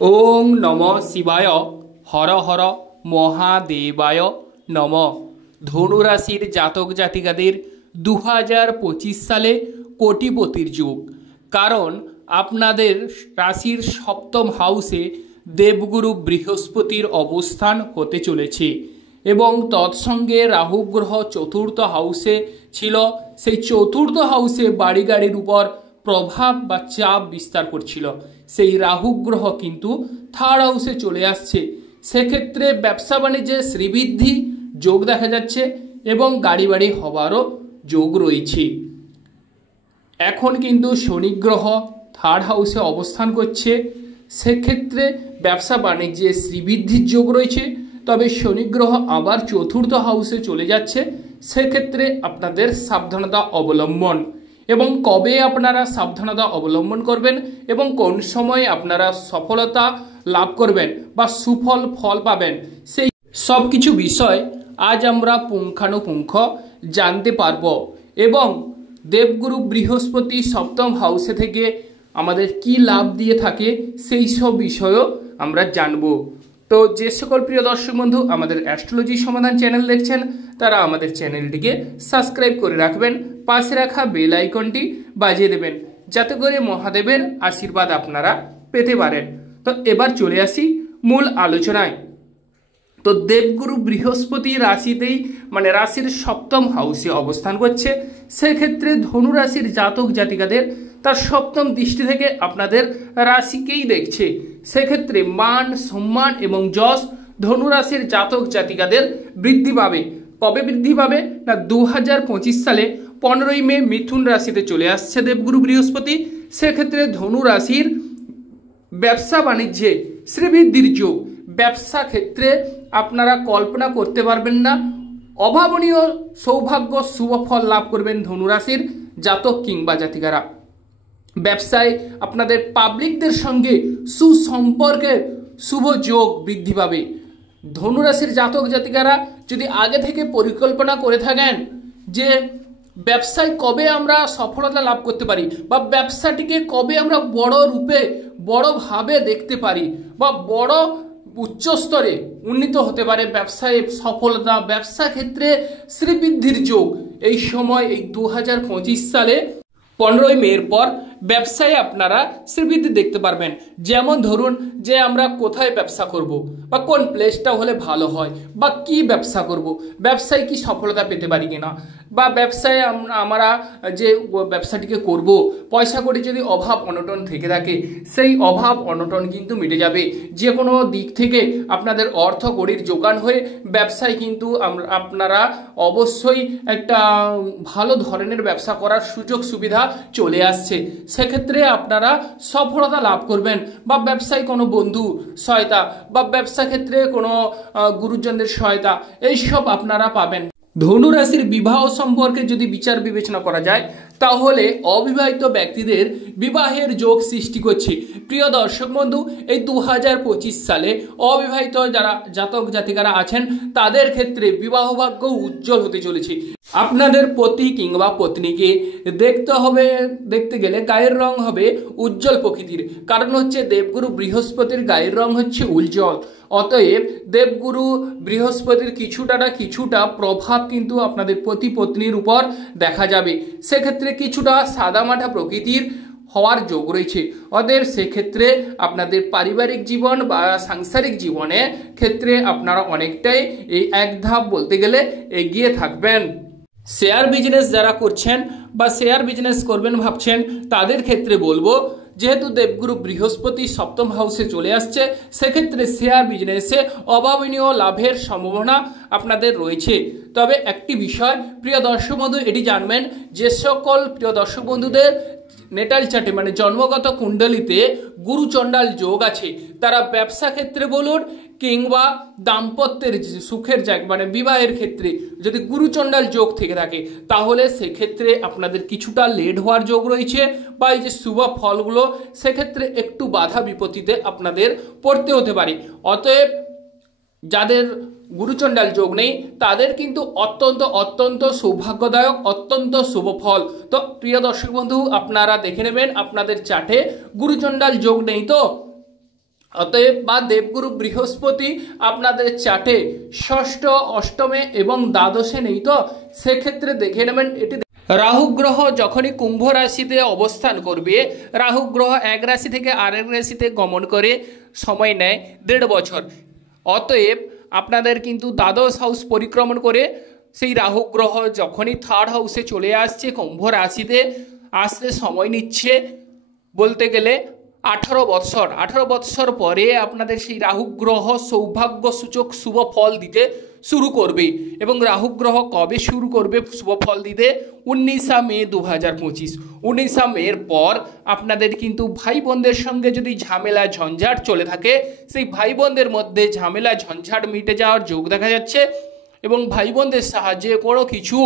ওং নম শিবায় হর হর মহাদেবায় নম। ধনুরাশির জাতক জাতিকাদের 2025 সালে কোটিপতির যুগ। কারণ আপনাদের রাশির সপ্তম হাউসে দেবগুরু বৃহস্পতির অবস্থান হতে চলেছে এবং তৎসঙ্গে রাহু গ্রহ চতুর্থ হাউসে ছিল। সেই চতুর্থ হাউসে বাড়ি গাড়ির উপর প্রভাব বা চাপ বিস্তার করছিল। সেই রাহু গ্রহ কিন্তু থার্ড হাউসে চলে আসছে। সেক্ষেত্রে ব্যবসা বাণিজ্যে শ্রীবৃদ্ধি যোগ দেখা যাচ্ছে এবং গাড়ি বাড়ি হওয়ারও যোগ রয়েছে। এখন কিন্তু শনি গ্রহ থার্ড হাউসে অবস্থান করছে। সেক্ষেত্রে ব্যবসা বাণিজ্যে শ্রীবৃদ্ধির যোগ রয়েছে। তবে শনি গ্রহ আবার চতুর্থ হাউসে চলে যাচ্ছে। সেক্ষেত্রে আপনাদের সাবধানতা অবলম্বন এবং কবে আপনারা সাবধানতা অবলম্বন করবেন এবং কোন সময়ে আপনারা সফলতা লাভ করবেন বা সুফল ফল পাবেন, সেই সব কিছু বিষয় আজ আমরা পুঙ্খানুপুঙ্খ জানতে পারব। এবং দেবগুরু বৃহস্পতি সপ্তম হাউসে থেকে আমাদের কি লাভ দিয়ে থাকে সেই সব বিষয়ও আমরা জানব। তো যে সকল প্রিয় দর্শক বন্ধু আমাদের অ্যাস্ট্রোলজি সমাধান চ্যানেল দেখছেন, তারা আমাদের চ্যানেলটিকে সাবস্ক্রাইব করে রাখবেন, পাশে রাখা বেল আইকনটি বাজিয়ে দেবেন, যাতে করে মহাদেবের আশীর্বাদ আপনারা পেতে পারেন। তো এবার চলে আসি মূল আলোচনায়। তো দেবগুরু বৃহস্পতি রাশিতেই রাশির সপ্তম হাউসে অবস্থান করছে। সেক্ষেত্রে ধনু রাশির জাতক জাতিকাদের তার সপ্তম দৃষ্টি থেকে আপনাদের রাশিকেই দেখছে। সেক্ষেত্রে মান সম্মান এবং যশ ধনু রাশির জাতক জাতিকাদের বৃদ্ধি পাবে। কবে বৃদ্ধি পাবে না 2025 সালে 15ই মে মিথুন রাশিতে চলে আসছে দেবগুরু বৃহস্পতি। সেক্ষেত্রে ধনু রাশির ব্যবসা বাণিজ্যে শ্রীবৃদ্ধির যোগ। ব্যবসা ক্ষেত্রে আপনারা কল্পনা করতে পারবেন না, অভাবনীয় সৌভাগ্য শুভ ফল লাভ করবেন ধনুরাশির জাতক কিংবা জাতিকারা। ব্যবসায় আপনাদের পাবলিকদের সঙ্গে সুসম্পর্কের শুভ যোগ বৃদ্ধি পাবে। ধনুরাশির জাতক জাতিকারা যদি আগে থেকে পরিকল্পনা করে থাকেন যে ব্যবসায় কবে আমরা সফলতা লাভ করতে পারি বা ব্যবসাটিকে কবে আমরা বড় রূপে বড়ভাবে দেখতে পারি বা বড় উচ্চস্তরে উন্নীত হতে পারে, ব্যবসায় সফলতা, ব্যবসা ক্ষেত্রে শ্রীবৃদ্ধির যোগ, এই সময় এই 2025 সালে 15ই মের পর ব্যবসায় আপনারা শ্রীবৃদ্ধি দেখতে পারবেন। যেমন ধরুন যে আমরা কোথায় ব্যবসা করব বা কোন প্লেসটা হলে ভালো হয় বা কি ব্যবসা করব, ব্যবসায় কি সফলতা পেতে পারি কিনা, বা ব্যবসায় আমরা যে ব্যবসাটিকে করব পয়সা করে যদি অভাব অনটন থেকে থাকে সেই অভাব অনটন কিন্তু মিটে যাবে। যে কোনো দিক থেকে আপনাদের অর্থ কড়ির যোগান হয়ে ব্যবসায় কিন্তু আপনারা অবশ্যই একটা ভালো ধরনের ব্যবসা করার সুযোগ সুবিধা চলে আসছে। সেক্ষেত্রে আপনারা সফলতা লাভ করবেন বা ব্যবসায় কোনো বন্ধু সহায়তা বা ব্যবসা ক্ষেত্রে কোনো গুরুজনদের সহায়তা এইসব আপনারা পাবেন। ধনু রাশির বিবাহ সম্পর্কে যদি বিচার বিবেচনা করা যায় তাহলে অবিবাহিত ব্যক্তিদের বিবাহের যোগ সৃষ্টি করছে। প্রিয় দর্শক বন্ধু, এই 2025 সালে অবিবাহিত যারা জাতক জাতিকারা আছেন তাদের ক্ষেত্রে বিবাহ ভাগ্য উজ্জ্বল হতে চলেছে। আপনাদের পতি কিংবা পত্নীকে দেখতে গেলে গায়ের রং হবে উজ্জ্বল প্রকৃতির। কারণ হচ্ছে দেবগুরু বৃহস্পতির গায়ের রং হচ্ছে উজ্জ্বল। অতএব দেবগুরু বৃহস্পতির কিছুটা প্রভাব কিন্তু আপনাদের পতি পত্নীর উপর দেখা যাবে। সেক্ষেত্রে কিছুটা সাদামাটা প্রকৃতির হওয়ার যোগ রয়েছে। অতএব সেক্ষেত্রে আপনাদের পারিবারিক জীবন বা সাংসারিক জীবনে ক্ষেত্রে আপনারা অনেকটাই এই এক ধাপ বলতে গেলে এগিয়ে থাকবেন। শেয়ার বিজনেস যারা করছেন বা শেয়ার বিজনেস করবেন ভাবছেন তাদের ক্ষেত্রে বলবো, যেহেতু দেবগুরু বৃহস্পতি সপ্তম হাউসে চলে আসছে সেক্ষেত্রে শেয়ার বিজনেসে অভাবনীয় লাভের সম্ভাবনা আপনাদের রয়েছে। তবে একটি বিষয় প্রিয় দর্শক বন্ধু এটি জানবেন, যে সকল প্রিয় দর্শক বন্ধুদের নেটাল চার্টে জন্মগত কুণ্ডলিতে গুরু চণ্ডাল যোগ আছে, তারা ব্যবসা ক্ষেত্রে বলুন কিংবা দাম্পত্যের সুখের জায়গা বিবাহের ক্ষেত্রে যদি গুরু চণ্ডাল যোগ থেকে থাকে তাহলে সেক্ষেত্রে আপনাদের কিছুটা লেট হওয়ার যোগ রয়েছে বা এই যে শুভ ফলগুলো সেক্ষেত্রে একটু বাধা বিপত্তিতে আপনাদের পড়তে হতে পারে। অতএব যাদের গুরুচণ্ডাল যোগ নেই তাদের কিন্তু অত্যন্ত সৌভাগ্যদায়ক, অত্যন্ত শুভ ফল। তো প্রিয় দর্শক বন্ধু আপনারা দেখে নেবেন আপনাদের চার্টে গুরুচণ্ডাল যোগ নেই তো অতএব বা দেবগুরু বৃহস্পতি আপনাদের চার্টে ষষ্ঠ, অষ্টমে এবং দ্বাদশে নেই, তো সেক্ষেত্রে দেখে নেবেন এটি। রাহু গ্রহ যখনই কুম্ভ রাশিতে অবস্থান করবে, রাহু গ্রহ এক রাশি থেকে আরেক রাশিতে গমন করে সময় নেয় 1.5 বছর। অতএব আপনাদের কিন্তু দ্বাদশ হাউস পরিক্রমণ করে সেই রাহু গ্রহ যখনই 3rd হাউসে চলে আসছে, কুম্ভ রাশিতে আসতে সময় নিচ্ছে বলতে গেলে 18 বৎসর। 18 বৎসর পরে আপনাদের সেই রাহু গ্রহ সৌভাগ্য সূচক শুভ ফল দিতে শুরু করবে। এবং রাহু গ্রহ কবে শুরু করবে শুভ ফল দিতে? 19 মে 2025। 19 মের পর আপনাদের কিন্তু ভাই বোনদের সঙ্গে যদি ঝামেলা ঝঞ্ঝাট চলে থাকে, সেই ভাই বোনদের মধ্যে ঝামেলা ঝঞ্ঝাট মিটে যাওয়ার যোগ দেখা যাচ্ছে। এবং ভাই বোনদের সাহায্যে কোনো কিছু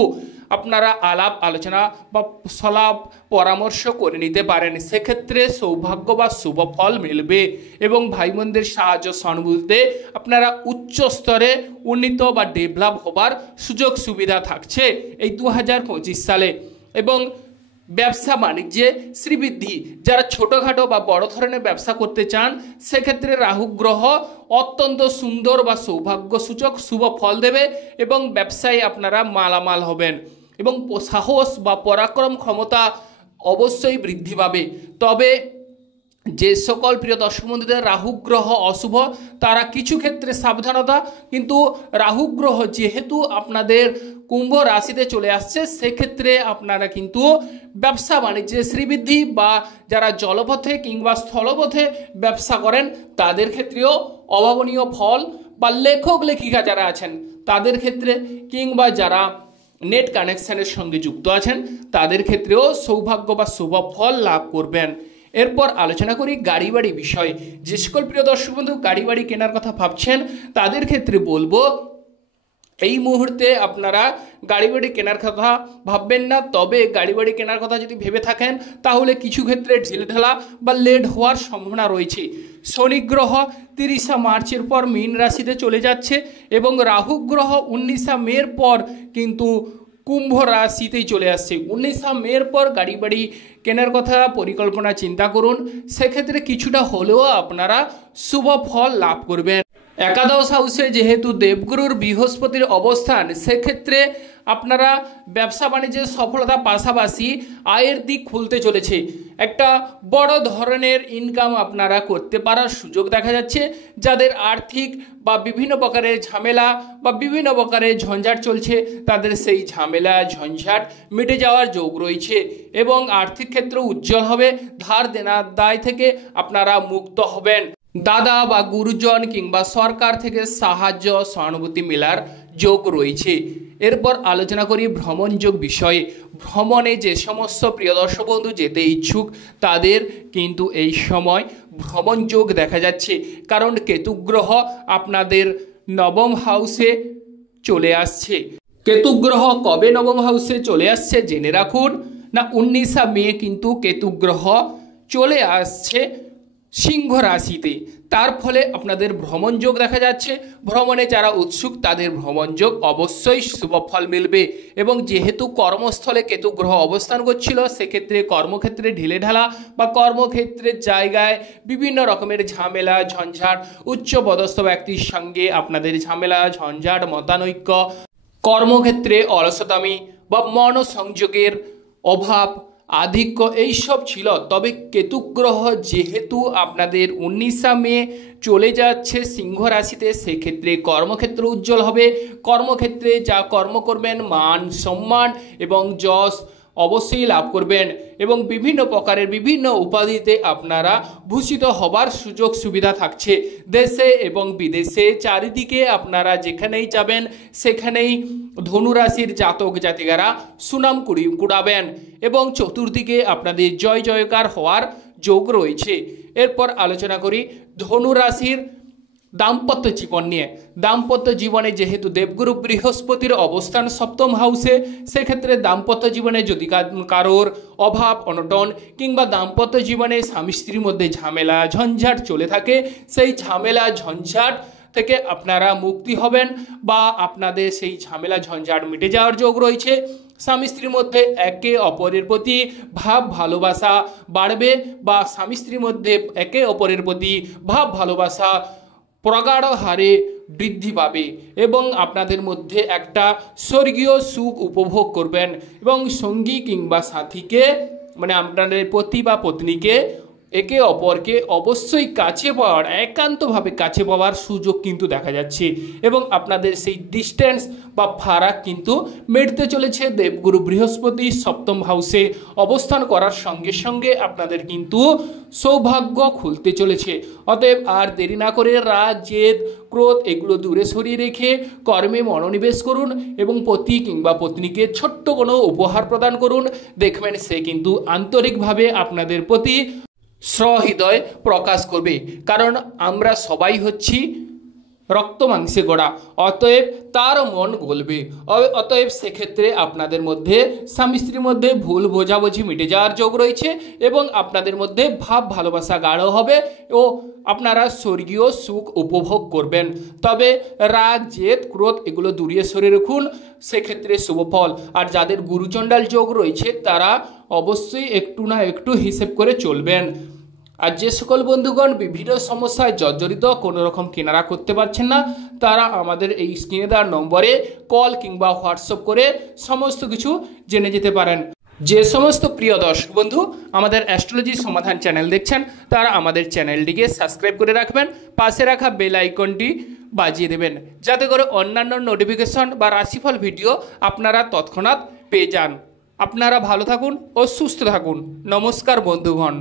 আপনারা আলাপ আলোচনা বা সলাপ পরামর্শ করে নিতে পারেন, সেক্ষেত্রে সৌভাগ্য বা শুভ ফল মিলবে। এবং ভাই বোনদের সাহায্য সহানুভূতিতে আপনারা উচ্চ স্তরে উন্নীত বা ডেভেলপ হবার সুযোগ সুবিধা থাকছে এই 2025 সালে। এবং ব্যবসা বাণিজ্যে শ্রীবৃদ্ধি, যারা ছোটোখাটো বা বড় ধরনের ব্যবসা করতে চান, সেক্ষেত্রে রাহু গ্রহ অত্যন্ত সুন্দর বা সৌভাগ্য সূচক শুভ ফল দেবে এবং ব্যবসায় আপনারা মালামাল হবেন এবং সাহস বা পরাক্রম ক্ষমতা অবশ্যই বৃদ্ধি পাবে। তবে যে সকল প্রিয় দর্শক বন্ধুদের রাহু গ্রহ অশুভ, তারা কিছু ক্ষেত্রে সাবধানতা, কিন্তু রাহু গ্রহ যেহেতু আপনাদের কুম্ভ রাশিতে চলে আসছে, সেক্ষেত্রে আপনারা কিন্তু ব্যবসা বাণিজ্যে শ্রীবৃদ্ধি, বা যারা জলপথে কিংবা স্থলপথে ব্যবসা করেন তাদের ক্ষেত্রেও অভাবনীয় ফল, বা লেখক লেখিকা যারা আছেন তাদের ক্ষেত্রে, কিংবা যারা নেট কানেকশনের সঙ্গে যুক্ত আছেন তাদের ক্ষেত্রেও সৌভাগ্য বা শুভ ফল লাভ করবেন। এরপর আলোচনা করি গাড়ি বাড়ি বিষয়। যে সকল প্রিয় দর্শক বন্ধু গাড়ি বাড়ি কেনার কথা ভাবছেন তাদের ক্ষেত্রে বলবো, এই মুহূর্তে আপনারা গাড়ি বাড়ি কেনার কথা ভাববেন না। তবে গাড়ি বাড়ি কেনার কথা যদি ভেবে থাকেন তাহলে কিছু ক্ষেত্রে ঢিলঢালা বা লেট হওয়ার সম্ভাবনা রয়েছে। শনি গ্রহ 30 মার্চের পর মীন রাশিতে চলে যাচ্ছে এবং রাহু গ্রহ 19 মের পর কিন্তু কুম্ভ রাশিতেই চলে আসছে। 19 মের পর গাড়ি বাড়ি কেনার কথা পরিকল্পনা চিন্তা করুন, সেক্ষেত্রে কিছুটা হলেও আপনারা শুভ ফল লাভ করবেন। একাদশ হাউসে যেহেতু দেবগুরুর বৃহস্পতির অবস্থান, সেক্ষেত্রে আপনারা ব্যবসা বাণিজ্যের সফলতার পাশাপাশি আয়ের দিক খুলতে চলেছে। একটা বড় ধরনের ইনকাম আপনারা করতে পারার সুযোগ দেখা যাচ্ছে। যাদের আর্থিক বা বিভিন্ন প্রকারের ঝামেলা বা বিভিন্ন প্রকারের ঝঞ্ঝাট চলছে, তাদের সেই ঝামেলা ঝঞ্ঝাট মিটে যাওয়ার যোগ রয়েছে এবং আর্থিক ক্ষেত্র উজ্জ্বল হবে। ধার দেনার দায় থেকে আপনারা মুক্ত হবেন। দাদা বা গুরুজন কিংবা সরকার থেকে সাহায্য সহানুভূতি মেলার যোগ রয়েছে। এরপর আলোচনা করি ভ্রমণ যোগ বিষয়ে। ভ্রমণে যে সমস্ত প্রিয় দর্শক বন্ধু যেতে ইচ্ছুক তাদের কিন্তু এই সময় ভ্রমণ যোগ দেখা যাচ্ছে, কারণ কেতু গ্রহ আপনাদের নবম হাউসে চলে আসছে। কেতু গ্রহ কবে নবম হাউসে চলে আসছে জেনে রাখুন না, 19 মে কিন্তু কেতু গ্রহ চলে আসছে সিংহ রাশিতে। তার ফলে আপনাদের ভ্রমণ যোগ দেখা যাচ্ছে। ভ্রমণে যারা উৎসুক তাদের ভ্রমণ যোগ অবশ্যই শুভ ফল মিলবে। এবং যেহেতু কর্মস্থলে কেতু গ্রহ অবস্থান করছিল, সেক্ষেত্রে কর্মক্ষেত্রে ঢিলেঢালা বা কর্মক্ষেত্রের জায়গায় বিভিন্ন রকমের ঝামেলা ঝঞ্ঝাট, উচ্চ পদস্থ ব্যক্তির সঙ্গে আপনাদের ঝামেলা ঝঞ্ঝাট, মতানৈক্য, কর্মক্ষেত্রে অলসতামি বা মনসংযোগের অভাব, আধিক্য এইসব ছিল। তবে কেতু গ্রহ যেহেতু আপনাদের 19 মে চলে যাচ্ছে সিংহ রাশিতে, সেক্ষেত্রে কর্মক্ষেত্র উজ্জ্বল হবে। কর্মক্ষেত্রে যা কর্ম করবেন মান সম্মান এবং যশ অবশ্যই লাভ করবেন এবং বিভিন্ন প্রকারের বিভিন্ন উপাধিতে আপনারা ভূষিত হবার সুযোগ সুবিধা থাকছে। দেশে এবং বিদেশে চারিদিকে আপনারা যেখানেই যাবেন সেখানেই ধনুরাশির জাতক জাতিকারা সুনাম কুড়াবেন এবং চতুর্দিকে আপনাদের জয় জয়কার হওয়ার যোগ রয়েছে। এরপর আলোচনা করি ধনুরাশির দাম্পত্য জীবন নিয়ে। দাম্পত্য জীবনে যেহেতু দেবগুরু বৃহস্পতির অবস্থান সপ্তম হাউসে, সেক্ষেত্রে দাম্পত্য জীবনে যদি কারোর অভাব অনটন কিংবা দাম্পত্য জীবনে স্বামী স্ত্রীর মধ্যে ঝামেলা ঝঞ্ঝাট চলে থাকে, সেই ঝামেলা ঝঞ্ঝাট থেকে আপনারা মুক্তি হবেন বা আপনাদের সেই ঝামেলা ঝঞ্ঝাট মিটে যাওয়ার যোগ রয়েছে। স্বামী স্ত্রীর মধ্যে একে অপরের প্রতি ভাব ভালোবাসা বাড়বে বা স্বামী স্ত্রীর মধ্যে একে অপরের প্রতি ভাব ভালোবাসা প্রগাঢ় হারে বৃদ্ধি পাবে এবং আপনাদের মধ্যে একটা স্বর্গীয় সুখ উপভোগ করবেন এবং সঙ্গী কিংবা সাথীকে মানে আপনাদের পতি বা পত্নীকে একে অপরকে অবশ্যই কাছে পাওয়ার একান্তভাবে কাছে পাওয়ার সুযোগ কিন্তু দেখা যাচ্ছে এবং আপনাদের সেই ডিস্টেন্স বা ফারাক কিন্তু মিটতে চলেছে। দেবগুরু বৃহস্পতি সপ্তম হাউসে অবস্থান করার সঙ্গে সঙ্গে আপনাদের কিন্তু সৌভাগ্য খুলতে চলেছে। অতএব আর দেরি না করে রাগ জেদ ক্রোধ এগুলো দূরে সরিয়ে রেখে কর্মে মনোনিবেশ করুন এবং পতি কিংবা পত্নীকে ছোট্ট কোনো উপহার প্রদান করুন। দেখবেন সে কিন্তু আন্তরিকভাবে আপনাদের প্রতি সহৃদয় প্রকাশ করবে, কারণ আমরা সবাই হচ্ছি রক্ত মাংসে গড়া, অতএব তার মন গলবে। অতএব সেক্ষেত্রে আপনাদের মধ্যে স্বামী স্ত্রীর মধ্যে ভুল বোঝাবুঝি মিটে যাওয়ার যোগ রয়েছে এবং আপনাদের মধ্যে ভাব ভালোবাসা গাঢ় হবে ও আপনারা স্বর্গীয় সুখ উপভোগ করবেন। তবে রাগ জেদ ক্রোধ এগুলো দূরিয়ে সরে রাখুন, সেক্ষেত্রে শুভ ফল। আর যাদের গুরুচণ্ডাল যোগ রয়েছে তারা অবশ্যই একটু না একটু হিসেব করে চলবেন। আর যে সকল বন্ধুগণ বিভিন্ন সমস্যায় জর্জরিত কোনো রকম কেনারা করতে পারছেন না, তারা আমাদের এই স্ক্রিনে দেওয়ার নম্বরে কল কিংবা হোয়াটসঅ্যাপ করে সমস্ত কিছু জেনে যেতে পারেন। যে সমস্ত প্রিয় দর্শক বন্ধু আমাদের অ্যাস্ট্রোলজি সমাধান চ্যানেল দেখছেন তারা আমাদের চ্যানেলটিকে সাবস্ক্রাইব করে রাখবেন, পাশে রাখা বেল আইকনটি বাজিয়ে দেবেন যাতে করে অন্যান্য নোটিফিকেশন বা রাশিফল ভিডিও আপনারা তৎক্ষণাৎ পেয়ে যান। আপনারা ভালো থাকুন ও সুস্থ থাকুন। নমস্কার বন্ধুগণ।